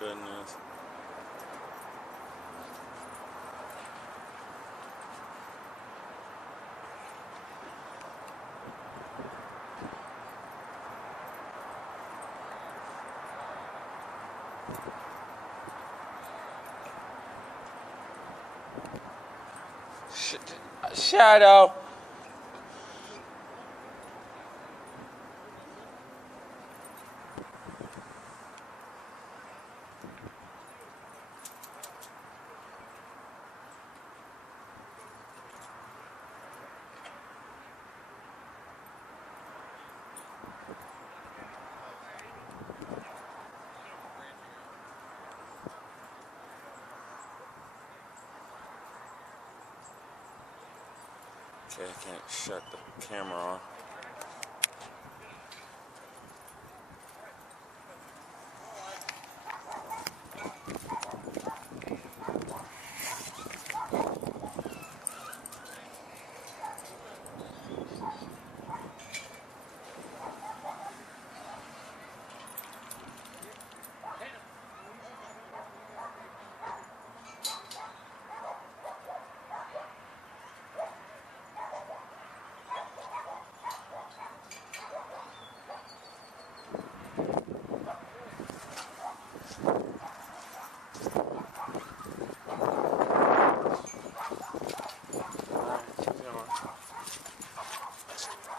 goodness. Shadow. Okay, I can't shut the camera on.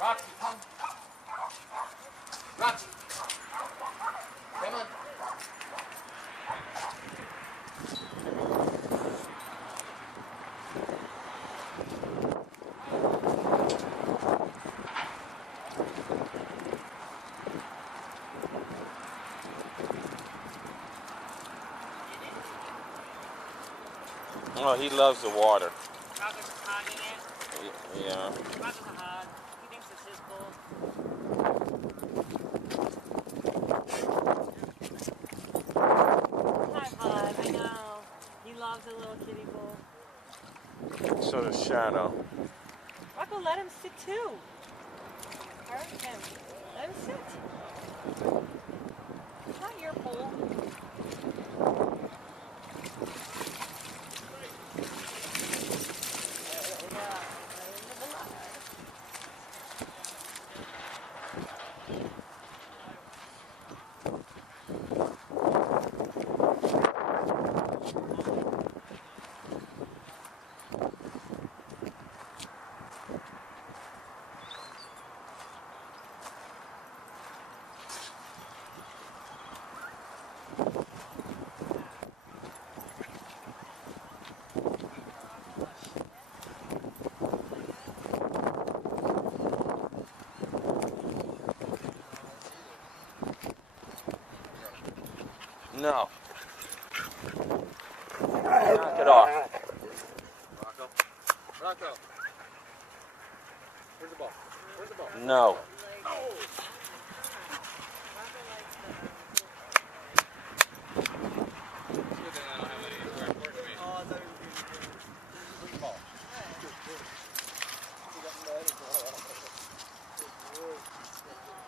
Roxy, come. Roxy. Come on. Oh, he loves the water. Rocco's hogging it. Yeah. Rocco's a hog. He thinks it's his bowl. Hi, Hog. I know. He loves a little kiddie bowl. So does Shadow. Rocco, let him sit too. Hurry him. Let him sit. It's not your bowl. No. Knock it off. Rocco. Rocco. Where's the ball? Where's the ball? No.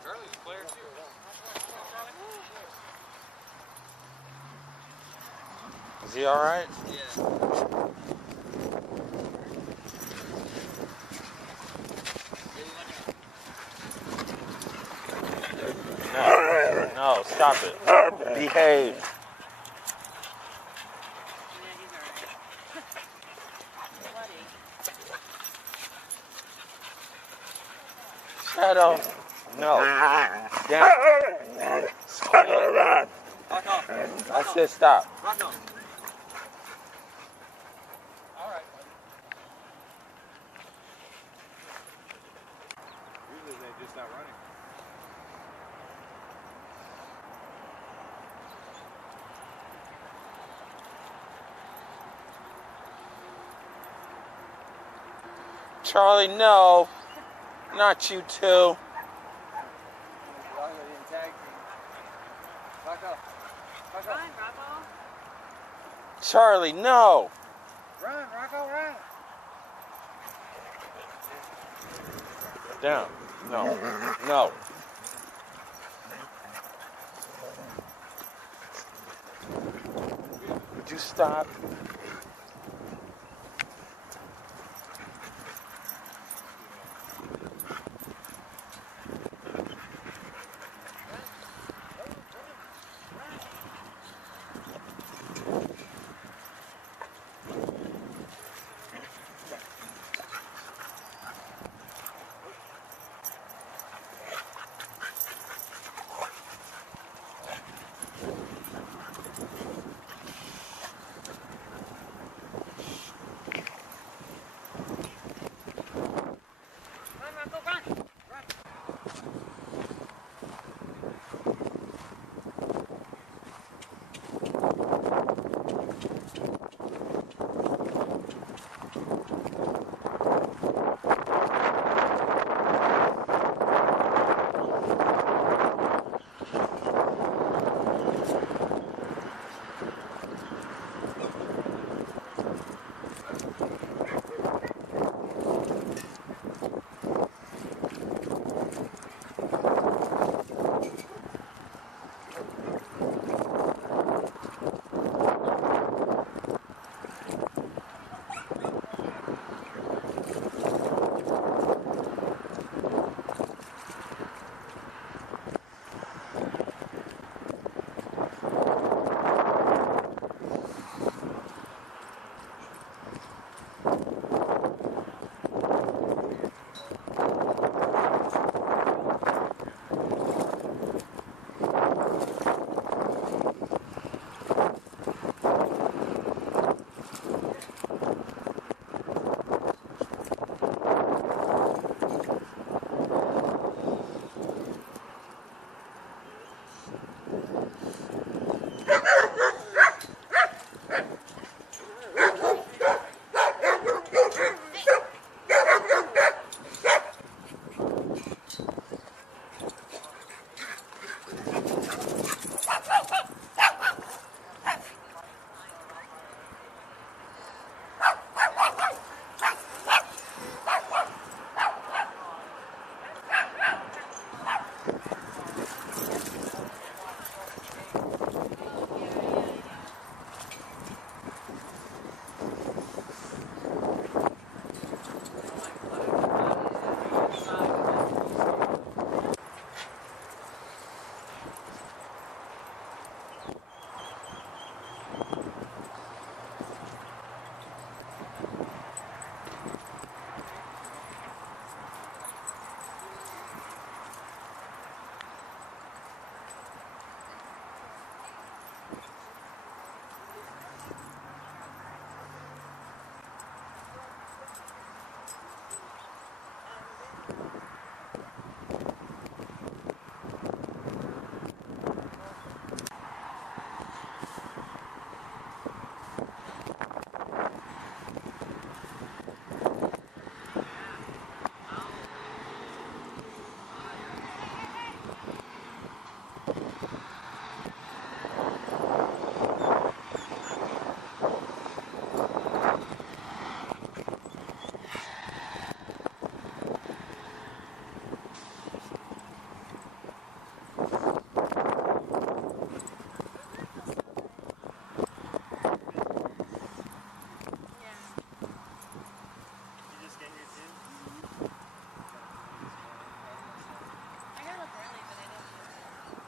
Charlie's a player too. Is he alright? Yeah. No. No, stop it. Behave. Yeah, he's alright. Bloody. Shadow. No. Down. Rocco. I said stop. Rocco. All right. Usually they just start running. Charlie, no. Not you too. Rocco. Rocco. Run, Rocco. Charlie, no. Run, Rocco, run. Down. No. No. you stop? Run, Rocco, run.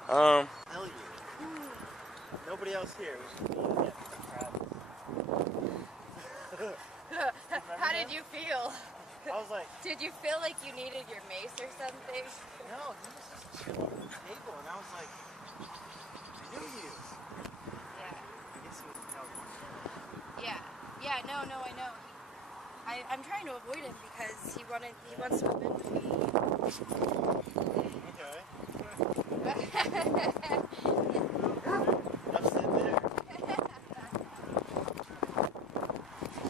Hell you. Nobody else here. How did you feel? I was like, Did you feel like you needed your mace or something? no, he was just chilling at the table, and I was like, I knew you. Yeah. I guess he was chilling. Yeah. Yeah, no, I know. I'm trying to avoid him because he wants to move in with me. Okay. I've said there.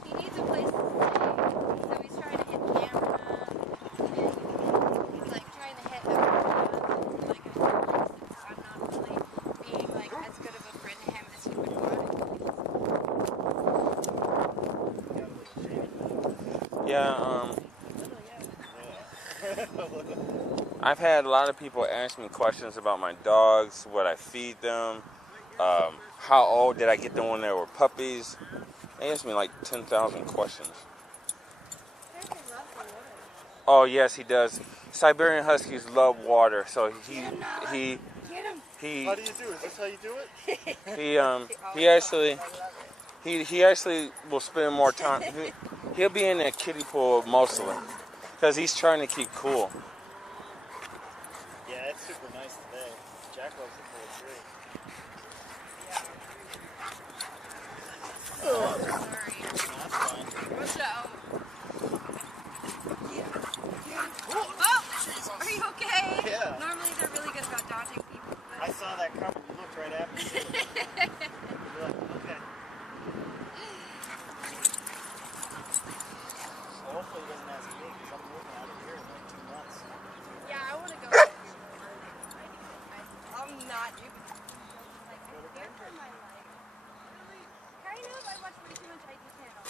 He needs a place to stay, so he's trying to hit camera, and he's like trying to hit everyone, like I feel like since I'm not really being like as good of a friend to him as he would want. Yeah, I've had a lot of people ask me questions about my dogs, what I feed them, how old did I get them when they were puppies? They asked me like 10,000 questions. Apparently loves the water. Oh yes, he does. Siberian Huskies love water, so he Get him. How do you do? Is this how you do it? he actually will spend more time. He'll be in that kiddie pool mostly because he's trying to keep cool. Yeah, it's super nice today. Jack loves the pool too. Sorry. That's fine. Watch out. Oh, are you okay? Yeah. Normally they're really good about dodging people. I saw that coming. You looked right at me. You're like, okay. Well, hopefully he doesn't ask me because I'm moving out of here in like 2 months. Yeah, I want to go. I'm not even. Like, I'm scared for my life. Kind of. I watch way too much IT channel.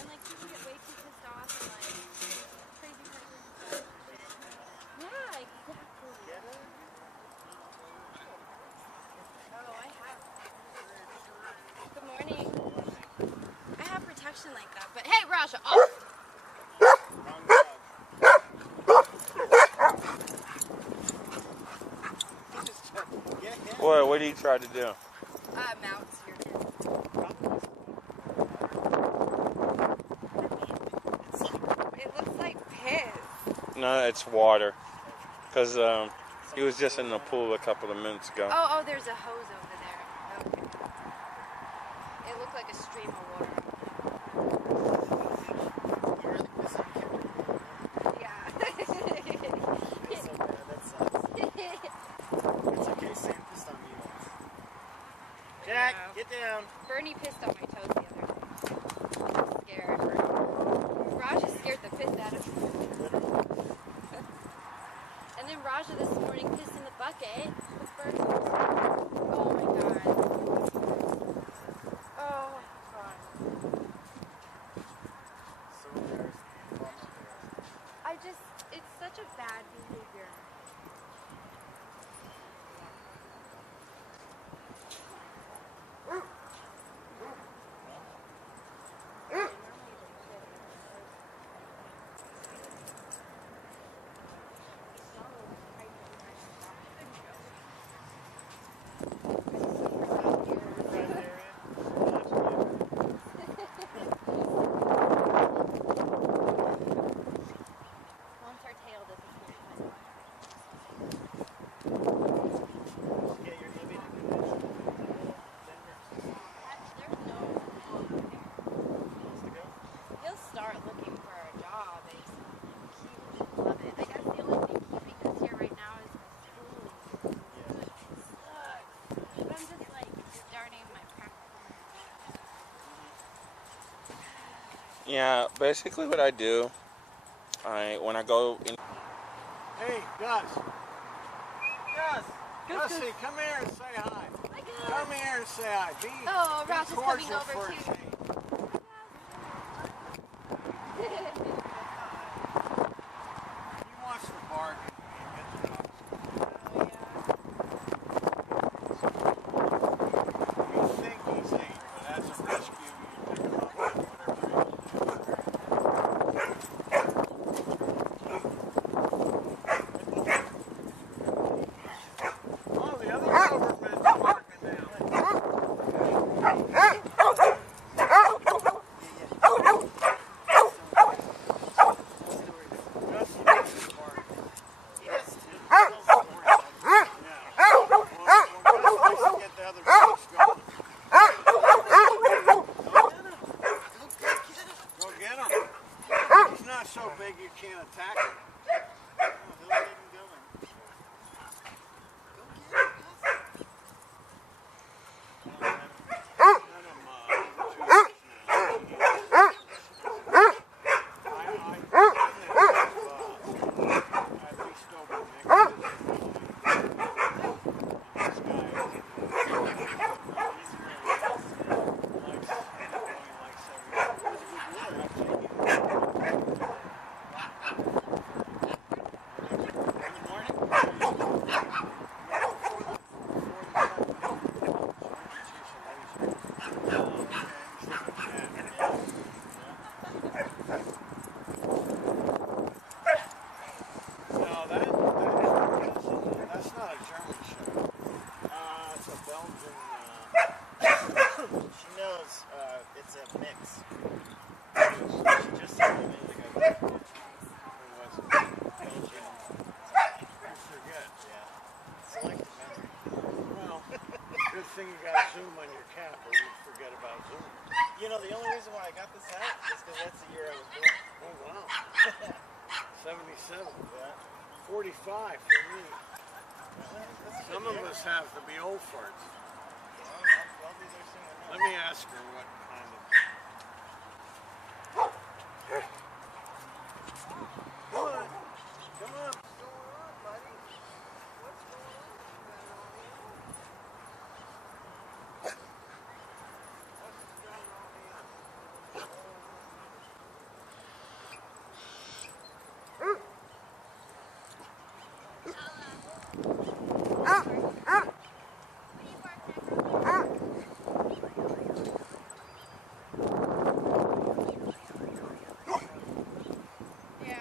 And like people get way too pissed off and like crazy stuff. Yeah, exactly. Get it? Oh, I have. Good morning. I have protection like that, but hey, Raja, off. Wrong dog. Get him. What do you try to do? Mounts your kids. It looks like piss. No, it's water. Because he was just in the pool a couple of minutes ago. Oh, there's a hose over there. Okay. It looked like a stream of water. You really miss him. Yeah. It's so bad. That sucks. It's okay. Sam pissed on me once. Jack, Yeah. get down. Bernie pissed on my toes the other day. I'm scared. Raja scared the piss out of me. And then Raja this morning pissed in the bucket with bird hose. Oh my god. Oh god. So embarrassing. It's such a bad behavior. Private area. That's good. Once our tail doesn't move. Yeah, you're living in a convention. Denver. There's no. Wants to go? He'll start looking for a job. And he would love it. I guess the only thing keeping us here right now is schooling. Yeah. But I'm just like starting my practical. Yeah, basically what I do, when I go in. Hey, Gus. Gussie, come here and say hi. Come here and say hi. Oh, Be Ross is cordial coming over for a too. change. He wants to bargain. You think he's 8, but that's a rescue. You pick him up at Oh, the other Doberman's barking Go get him. He's not so big you can't attack him. He'll get him going. Mix. She just said a minute ago. Where was it? Belgian. You forget. Yeah. Selective memory. Well, good thing you got Zoom on your cap, or you'd forget about Zoom. You know, the only reason why I got this hat is because that's the year I was born. Oh, wow. 77. Yeah. 45 for me. That's a Some good of year. us have to be old farts. I'll be there soon enough. Let me ask her what kind of... Come on. Come on. What's going on, buddy? What's going on? Yeah.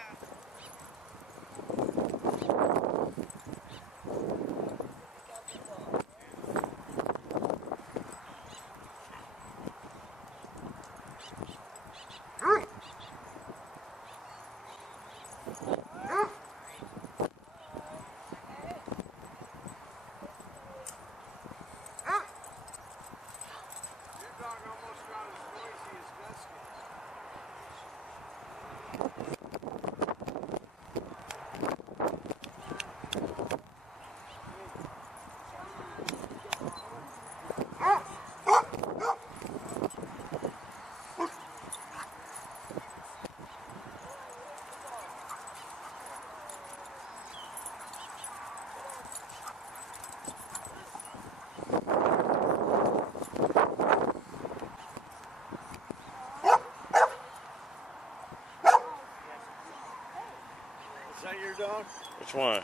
Your dog almost got as noisy as Guskins. Is that your dog? Which one?